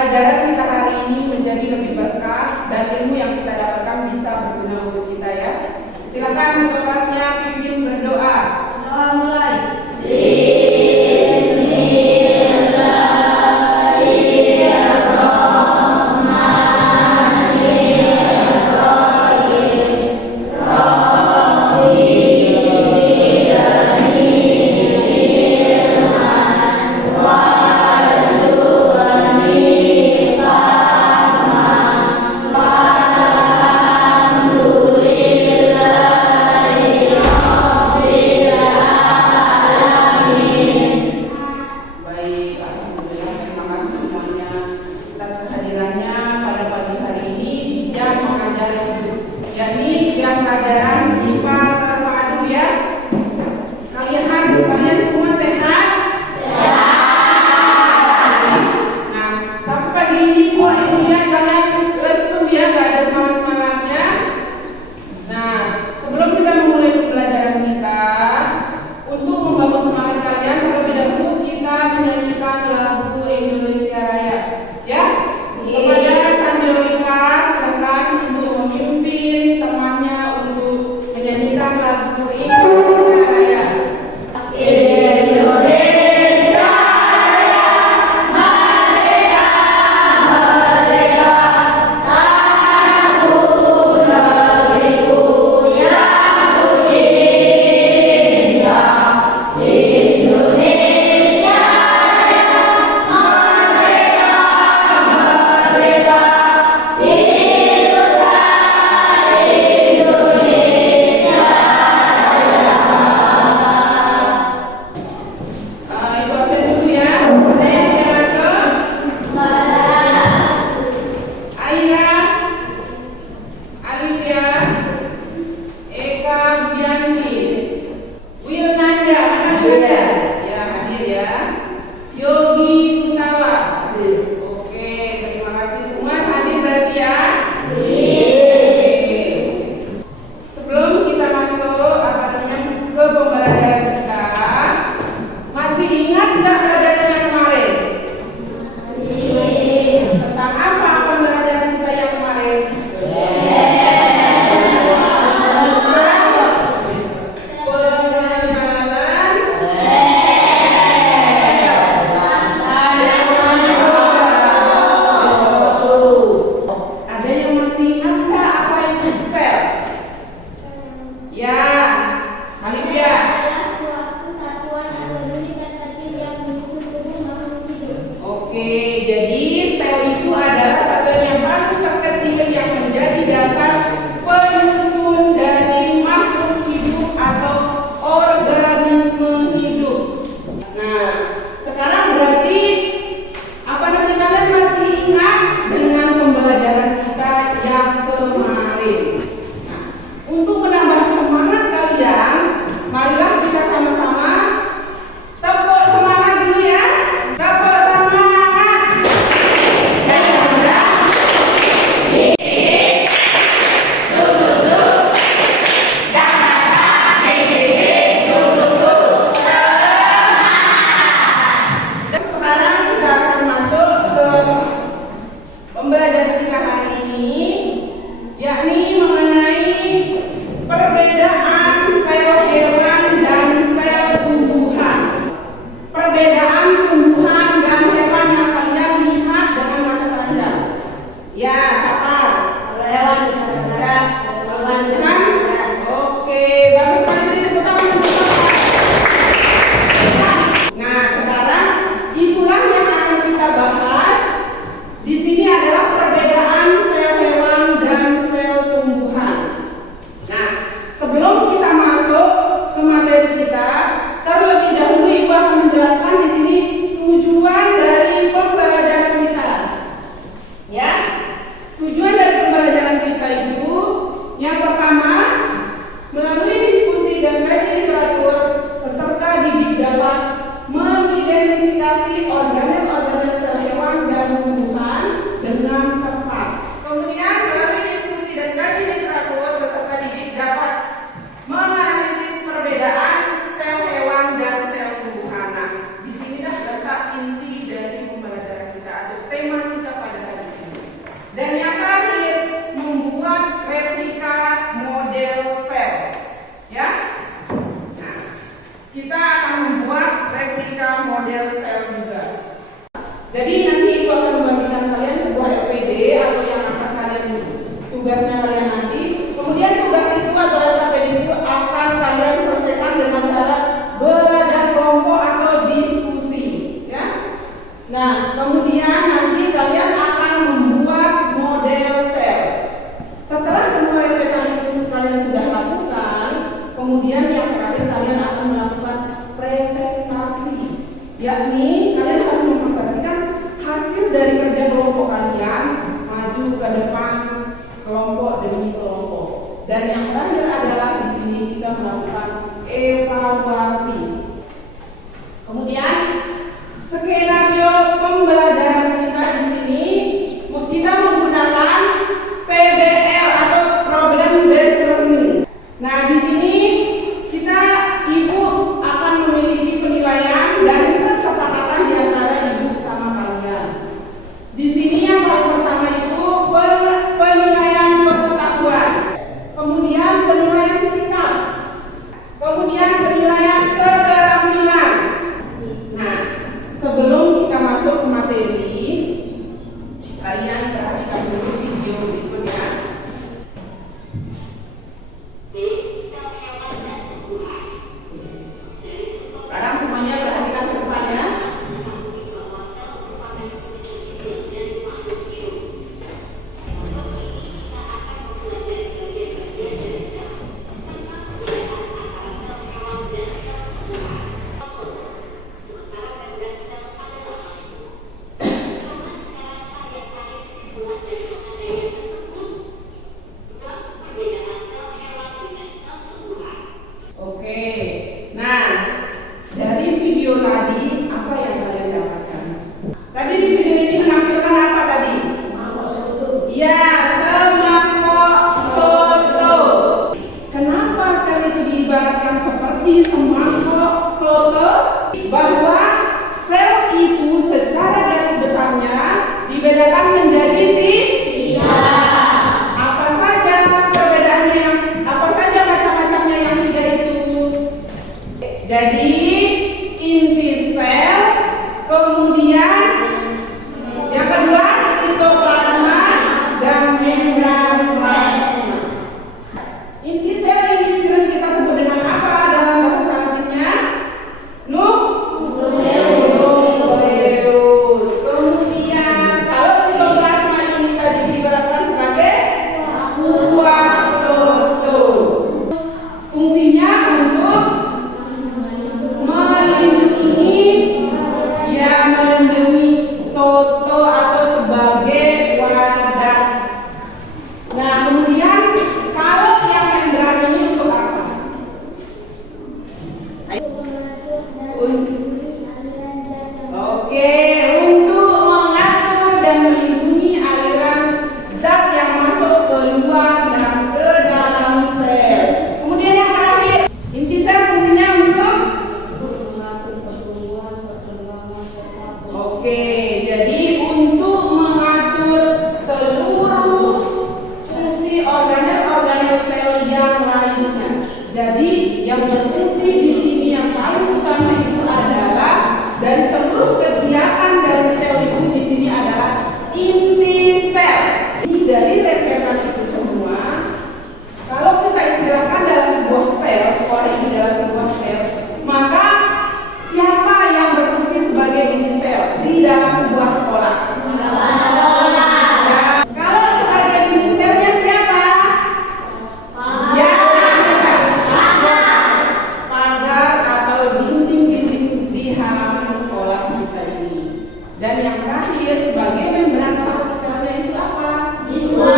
pelajaran kita hari ini menjadi lebih berkah dan ilmu yang kita dapatkan bisa berguna untuk kita ya. Silakan untuk kelasnya pimpin berdoa. Doa mulai. tema kita Jadi nanti Ibu akan membagikan kalian sebuah LPD atau yang akan kalian tugasnya kalian nanti. Kemudian tugas itu atau LPD itu akan kalian selesaikan dengan cara belajar kelompok atau diskusi, ya. Nah, kemudian nanti kalian akan membuat model sel. Setelah semua rentetan itu kalian sudah lakukan, kemudian yang terakhir kalian akan melakukan presentasi, yakni kalian harus mempresentasikan hasil dari kerja kelompok kalian maju ke depan kelompok demi kelompok. Dan yang terakhir adalah di sini kita melakukan evaluasi. Kemudian skenario pembelajaran kita di sini kita menggunakan PBL atau problem based learning. Nah, di sini Ibu akan memiliki penilaian dan kesepakatan di antara Ibu sama kalian. Di sini yang paling pertama itu penilaian pengetahuan, kemudian penilaian sikap, kemudian penilaian keterampilan. Nah, sebelum kita masuk ke materi, kalian perhatikan dulu video berikutnya. Sekarang semuanya perhatikan ke depannya. Oke, nah dari video tadi apa yang kalian dapatkan? Tadi di video ini menampilkan apa tadi? Ya, semangkok soto. Kenapa sel itu diibaratkan seperti semangkok soto? Bahwa sel itu secara garis besarnya dibedakan menjadi tiga. Apa saja perbedaannya? Apa saja macam-macamnya yang tiga itu? Jadi inti sel, kemudian yang kedua sitoplasma dan membran plasma. Inti sel ini sering kita sebut dengan apa dalam bahasa Latinnya? Nukleus. Kemudian kalau sitoplasma ini tadi diibaratkan sebagai kuah soto. Fungsinya untuk melindungi soto atau sebagai wadah. Nah, kemudian kalau yang membran ini untuk apa? Oke, untuk mengatur dan melindungi aliran zat yang masuk keluar dan ke dalam sel. Kemudian yang terakhir, inti sel fungsinya untuk jadi untuk mengatur seluruh fungsi organel-organel sel yang lainnya. Jadi yang berfungsi di sini yang paling utama itu adalah dari seluruh kegiatan dari sel itu di sini adalah inti sel. Ini dari rentetan itu semua. Kalau kita istilahkan dalam sebuah sel, sekolah ini dalam sebuah sel, maka siapa yang berfungsi sebagai inti sel di dalam sebuah sekolah? Ya. Kalau sebagai inti selnya siapa? Ya, pagar atau dinding-dinding di halaman sekolah kita ini. Dan yang terakhir sebagai membran selnya itu apa? Siswa.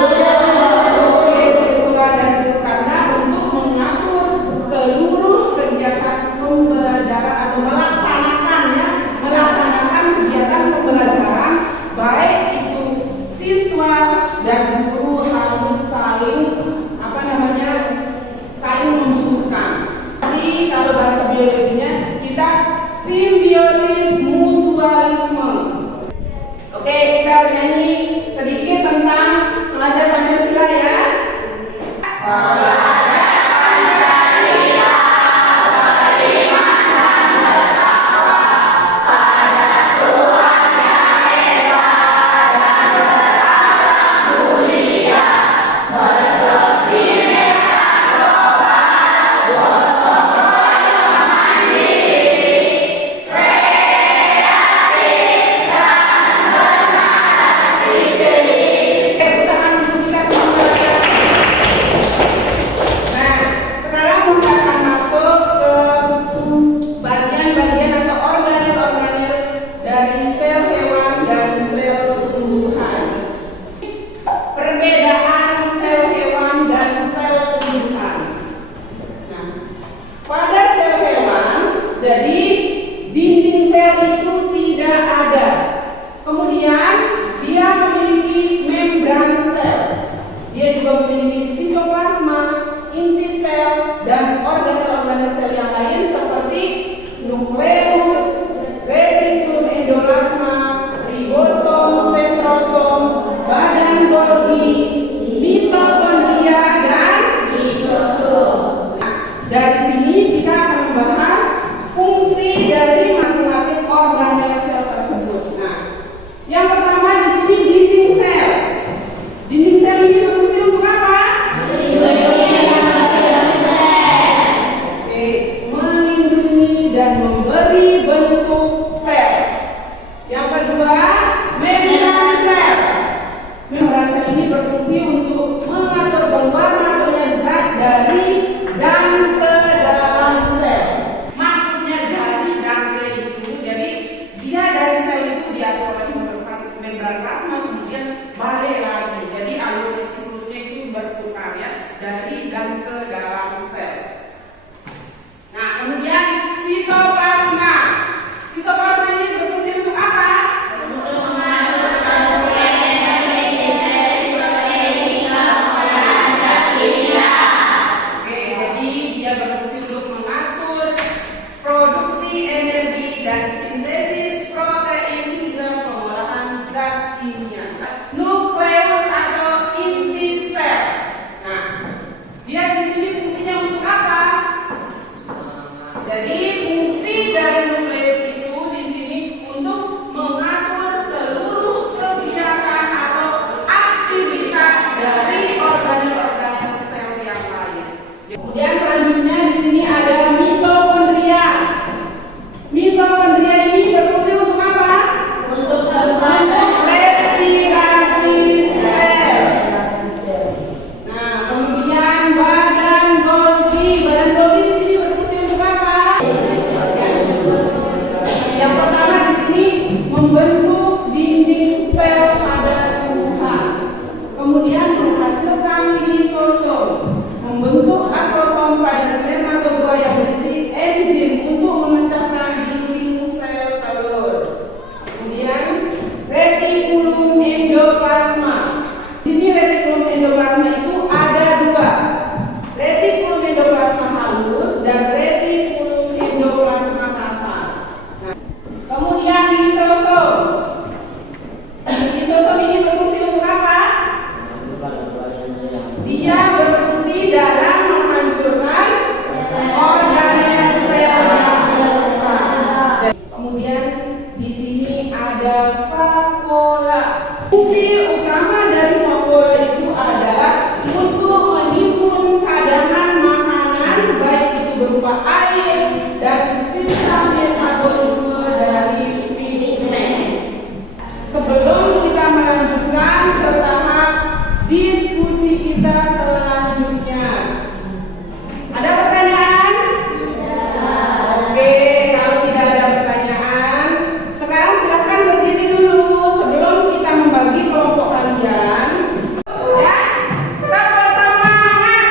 Oke, siswa dan guru, karena untuk mengatur seluruh kegiatan pembelajaran atau melaksanakan kegiatan pembelajaran, baik itu siswa dan guru harus saling saling membutuhkan. Jadi kalau bahasa biologinya kita simbiosis mutualisme. Oke, kita bernyanyi sedikit tentang pelajar Pancasila ya. Pancasila Yang pertama di sini dinding sel. Dinding sel ini berfungsi untuk apa? Oke, melindungi dan memberi bentuk sel. Yang kedua, membran sel. Membran sel ini berfungsi untuk mengatur keluar masuknya zat dari dan ke dalam sel. Maksudnya dari dan ke itu, jadi dia dari sel itu diatur oleh membran plasma, kemudian balik lagi. Jadi alur siklusnya itu berputar ya, dari dan ke dalam sel. Nah, kemudian sitoplasma. Sitoplasma ini berfungsi untuk apa? Oke, jadi dia berfungsi untuk mengatur produksi energi dan sintesis protein hingga pengolahan zat kimia. Nukleus atau inti sel. Nah, dia di sini fungsinya untuk apa? Jadi fungsi dari nukleus itu di sini untuk mengatur seluruh kegiatan atau aktivitas dari organel-organel sel yang lain. Kemudian selanjutnya di sini ada mitokondria. Mitokondria ini berfungsi untuk apa? Untuk respirasi sel. Nah, kemudian badan Golgi. Badan Golgi di sini berfungsi untuk apa? Yang pertama di sini membentuk dinding sel pada tumbuhan. Kemudian menghasilkan lisosom, membentuk akrosom pada spermatozoa yang berisi enzim untuk memecahkan dinding sel telur. Kemudian retikulum endoplasma. Di sini retikulum endoplasma itu ada dua. Retikulum endoplasma halus dan retikulum endoplasma kasar. Nah, kemudian lisosom. Lisosom ini berfungsi untuk apa? Dia berfungsi dalam menghancurkan organel sel yang besar. Kemudian di sini ada vakuola. Fungsi utama dari vakuola itu adalah untuk menimbun cadangan makanan, baik itu berupa air dan sisa metabolisme dari pigmen. Sebelum kita melanjutkan ke tahap diskusi kita selanjutnya, ada pertanyaan? Oke, kalau tidak ada pertanyaan, sekarang silakan berdiri dulu sebelum kita membagi kelompok kalian. Ya, tetap bersemangat.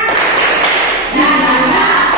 Semangat.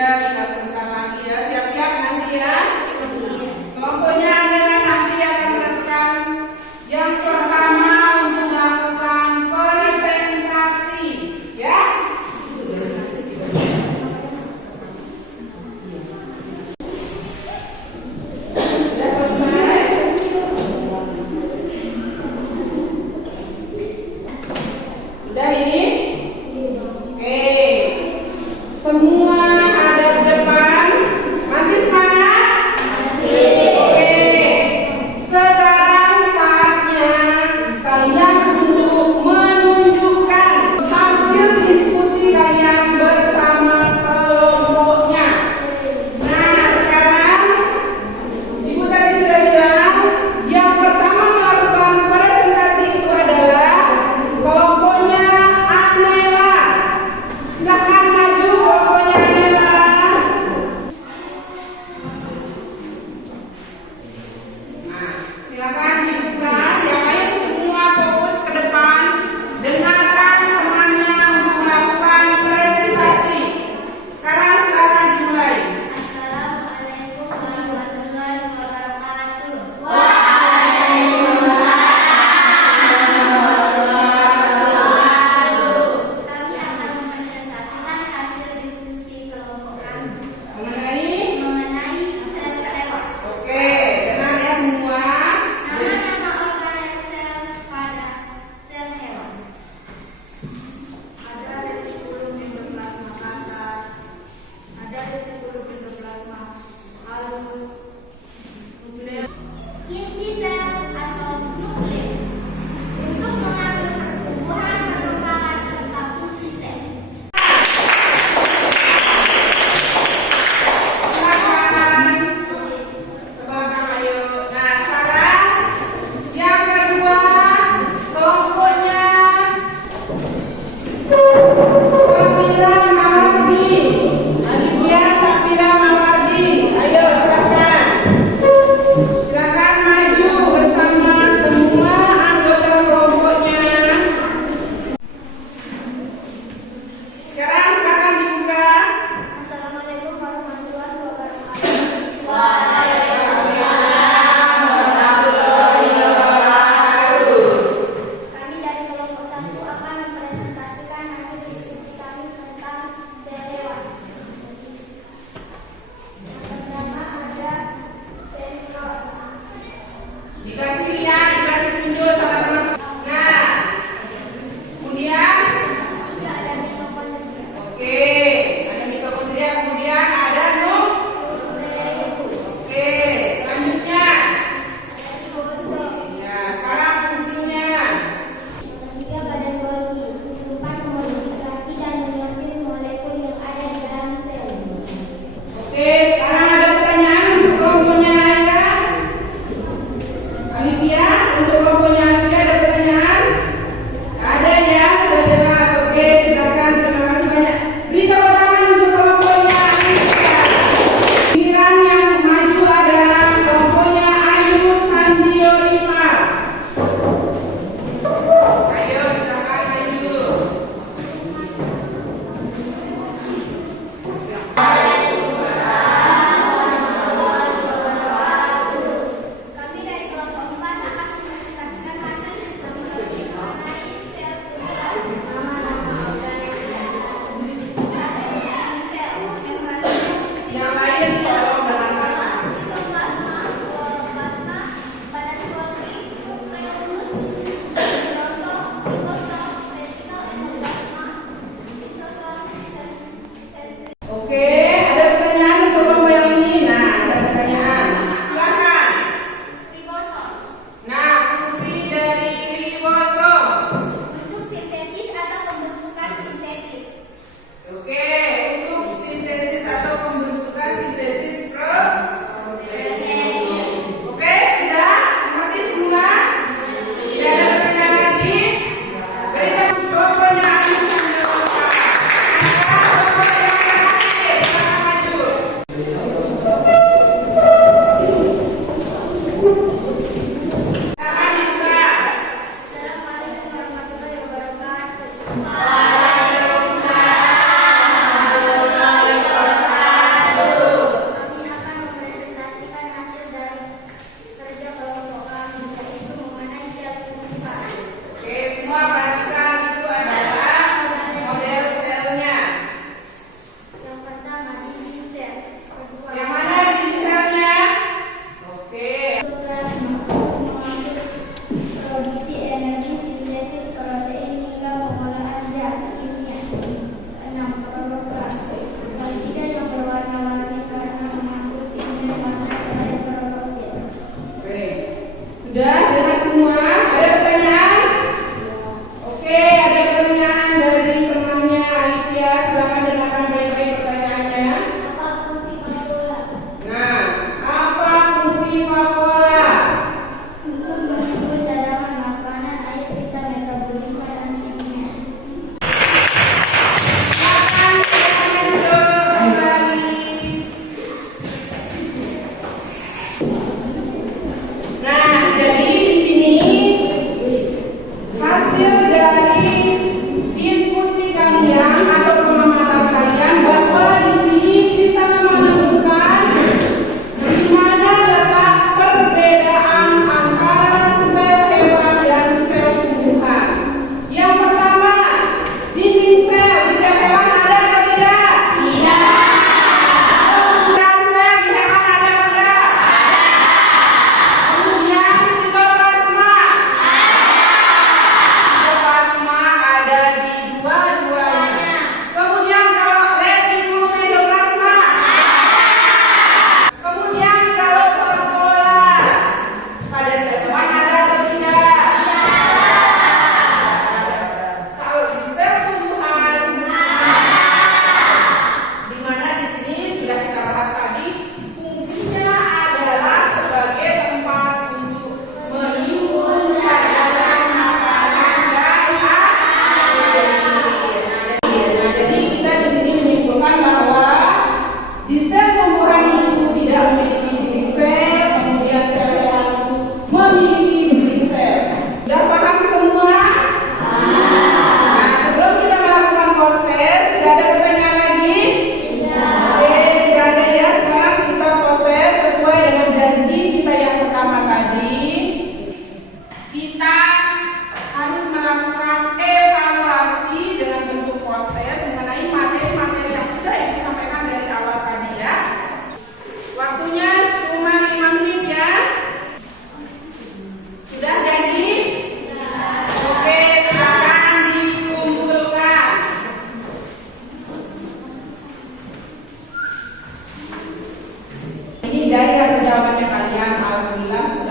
ya, tinggal sebentar lagi ya. Siap-siap nanti ya. Kelompoknya adalah nanti akan menentukan yang pertama untuk melakukan presentasi, ya. Sudah selesai? Sudah ini? Oke. Semua ada di depan. Masih semangat? Oke. Sekarang saatnya kalian untuk menunjukkan hasil diskusi kalian bersama kelompoknya. Nah, sekarang Ibu tadi sudah bilang yang pertama melakukan presentasi itu adalah kelompoknya Anela. Silakan maju kelompoknya Anela. Nah, silakan dibuka. Yang lain semua fokus ke depan. Dengarkan temannya untuk melakukan presentasi. Sekarang silakan dimulai. Assalamualaikum warahmatullahi wabarakatuh. Kami akan mempresentasikan hasil diskusi kelompok kami mengenai sel lewat. Oke, dengar ya semua. Nama-nama organ sel pada sel hewan. Ada retikulum endoplasma kasar, ada retikulum endoplasma halus, inti sel atau nukleus untuk mengatur pertumbuhan, perkembangan serta fungsi sel. Silakan. Ke belakang ayo. Nah, sekarang yang kedua kelompoknya Safira Mawardi. Alivia Safira Mawardi. Ayo silakan. Silakan maju bersama semua anggota kelompoknya. Sekarang silakan dibuka. Assalamualaikum warahmatullahi wabarakatuh. Kami dari kelompok 1 akan mempresentasikan hasil diskusi kami tentang sel hewan. Yang pertama ada sentinel. Dikasih lihat, dikasih tunjuk sama teman. Nah, kemudian Tidak ada mitokondria. oke, ada mitokondria, kemudian ada Nukleus. Oke, selanjutnya. Ada ribosom. Ya, sekarang fungsinya. Ketiga, badan Golgi. Tempat memodifikasi dan mengambil molekul yang ada di dalam sel. Oke, sekarang ada pertanyaan untuk kelompoknya ya. Alivia, untuk kelompoknya Alivia ada pertanyaan? Ada ya, sudah jelas. Oke, silakan. Terima kasih banyak. Beri tepuk tangan untuk kelompoknya Alivia. Giliran yang maju adalah kelompoknya Ayu Sandiorima. Ayo, silakan Ayu. jawabannya kalian. Alhamdulillah sudah